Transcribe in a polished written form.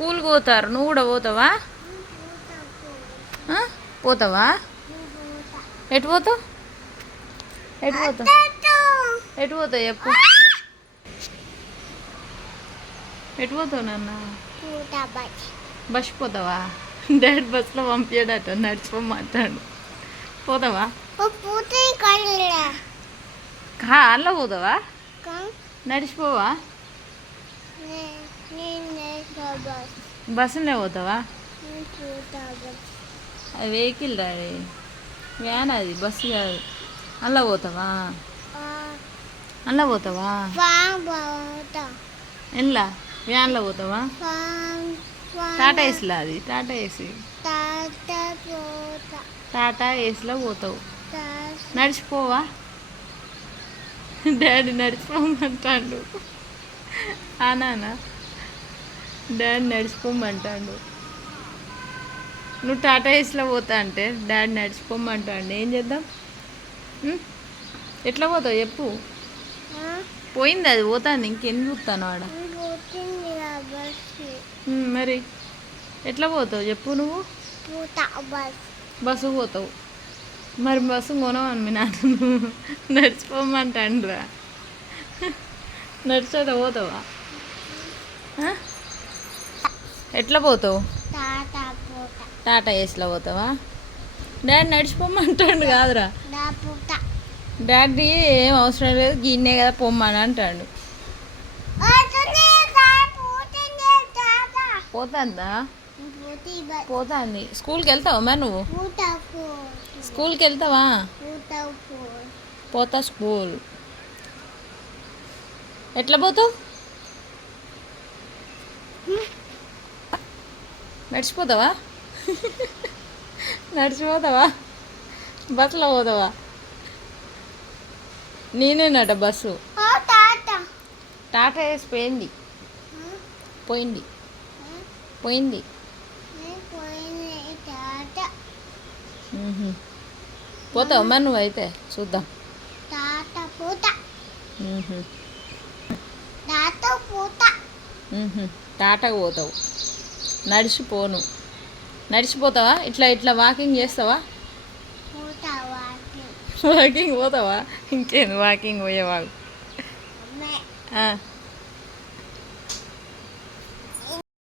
స్కూల్కి పోతారు, నువ్వు కూడా పోతావా? పోతావా? ఎటు పోతావు? ఎటు పోతావు? ఎటు పోతావు చెప్పు. ఎటు పోతావు నాన్న? బస్ పోతావా? డాడీ బస్సులో పంపించాడట, నడిచిపోమంటాడు. పోతావా? అలా పోతావా? నడిచిపోవా? బస్సునే పోతావా? అది వెహికల్ డాడీ, వ్యాన్ అది, బస్సు కాదు. అలా పోతావా? అలా పోతావా? ఎలా వ్యాన్లో పోతావా? టాటా ఏసీలో, అది టాటా ఏసీ, టాటా ఏసీలో పోతావు. నడిచిపోవా? డాడీ నడిచిపోమంటాడు. నాన్న డాడీ నడిచిపోమంటాడు. నువ్వు టాటా ఏసీలో పోతా అంటే డాడీ నడిచిపోమంటాడు. ఏం చేద్దాం? ఎట్లా పోతావు చెప్పు. పోయింది, అది పోతాను. ఇంకెందుకు చూస్తాను ఆడ. మరి ఎట్లా పోతావు చెప్పు. నువ్వు బస్సు పోతావు. మరి బస్సు కొనవని మీ నాన్న నడిచిపోమంటాడురా. నడిచేట పోతావా? ఎట్లా పోతావు? టాటా ఏసీలో పోతావా? డాడీ నడిచిపోమంటాడు కాదురా. డాడీ ఏం అవసరం లేదు, గిన్నే కదా పొమ్మని అంటాడు. పోతుందా? పోతుంది. స్కూల్కి వెళ్తావా మరి నువ్వు? స్కూల్కి వెళ్తావా? పోతా. స్కూల్ ఎట్లా పోతావు? నడిచిపోతావా? నడిచిపోతావా? బస్సులో పోతావా? నేనేనట బస్సు. టాటా వేసి పోయింది. పోయింది. పోయింది. పోతావు మరి నువ్వు అయితే? చూద్దాం. టాటాకు పోతావు. నడిచిపోను. నడిచిపోతావా? ఇట్లా ఇట్లా వాకింగ్ చేస్తావా? వాకింగ్ పోతావా? ఇంకేంది వాకింగ్ పోయేవాళ్ళు.